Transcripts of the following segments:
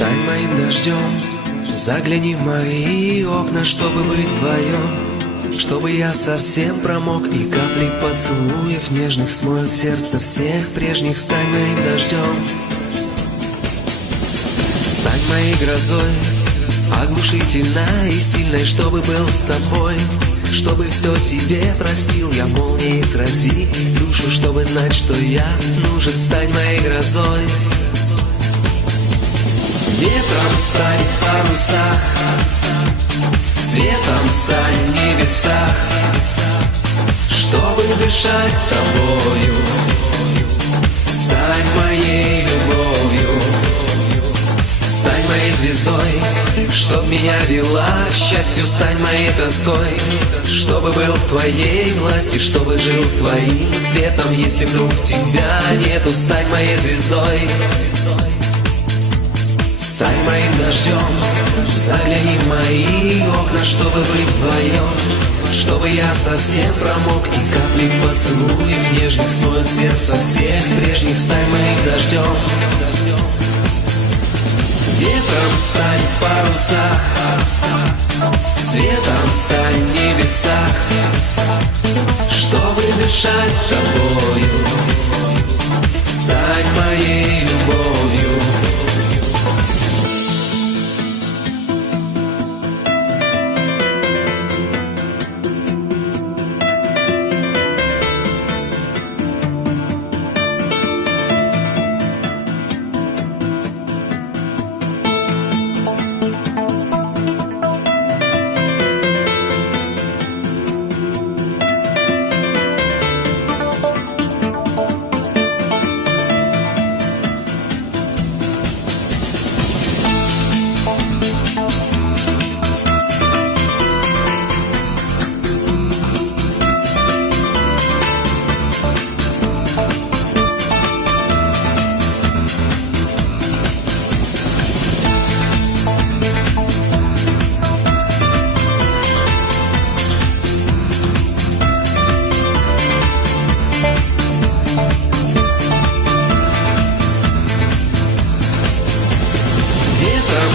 Стань моим дождем, загляни в мои окна, чтобы быть вдвоем, чтобы я совсем промок, и капли поцелуев нежных смоют сердце всех прежних. Стань моим дождем, стань моей грозой, оглушительной и сильной, чтобы был с тобой, чтобы все тебе простил я молнией срази душу, чтобы знать, что я нужен. Стань моей грозой, ветром стань в парусах, светом стань в небесах, чтобы дышать тобою. Стань моей любовью, стань моей звездой, чтоб меня вела к счастью. Стань моей тоской, чтобы был в твоей власти, чтобы жил твоим светом. Если вдруг тебя нету, стань моей звездой, стань моим дождем, загляни в мои окна, чтобы быть вдвоем, чтобы я совсем промок, и капли поцелуев нежных смоют сердце всех прежних. Стань моим дождем, ветром стань в парусах, светом стань в небесах, чтобы дышать тобою. Стань моей любовью.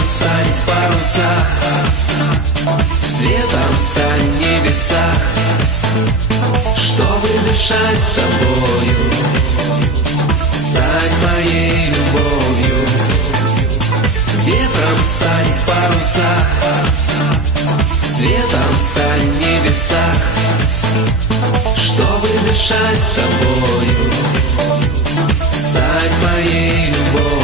Стань в парусах, светом стань в небесах, чтобы дышать тобою. Стань моей любовью, ветром стань в парусах, светом стань в небесах, чтобы дышать тобою. Стань моей любовью.